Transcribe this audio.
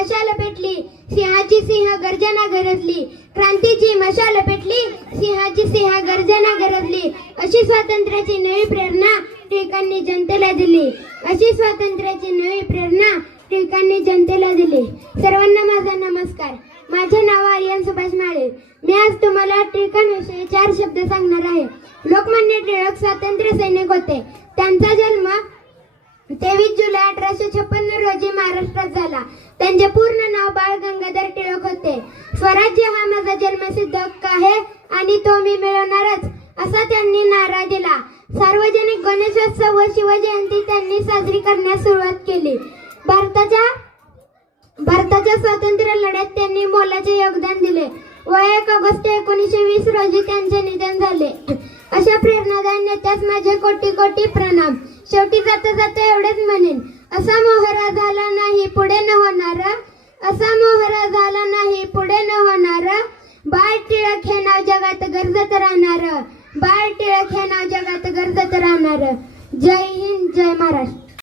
मशाल पेटली, सिंहाची सिंह गर्जना गरजली, क्रांतीची मशाल पेटली, सिंहाची सिंह गर्जना गरजली. अशी स्वातंत्र्याची नवी प्रेरणा टिळकांनी जनतेला दिली. अशी स्वातंत्र्याची नवी प्रेरणा टिळकांनी जनतेला दिली. सर्वांना माझा नमस्कार. माझे नाव आर्यन सुभाष माळे. मी आज तुम्हाला टिळकांविषयी 4 शब्द सांगणार आहे. लोकमान्य टिळक स्वातंत्र्य सैनिक होते. त्यांचा जन्म 23 जुलै 1856 रोजी महाराष्ट्रात झाला. त्यांचे पूर्ण नाव बाळ गंगाधर टिळक होते. स्वराज्य हा माझा जन्मसिद्ध हक्क आहे आणि तो मी मिळवणारच, असा त्यांनी नारा दिला. सार्वजनिक गणेशोत्सव व शिवजयंती त्यांनी साजरी करण्यास सुरुवात केली. भारताच्या स्वातंत्र्य लढ्यात त्यांनी मोलाचे योगदान दिले व 1 ऑगस्ट 1920 रोजी त्यांचे निधन झाले. अशा प्रेरणादायी नेत्यास माझे कोटी कोटी प्रणाम. शेवटी जाता जाता एवढेच म्हणेन, असा मोहरा झाला नाही पुढे न होणार, असा मोहरा झाला नाही पुढे न होणार. बाळ टिळक हे नाव जगात गरजत राहणार, बाळ टिळक हे नाव जगात गरजत राहणार. जय हिंद, जय महाराष्ट्र.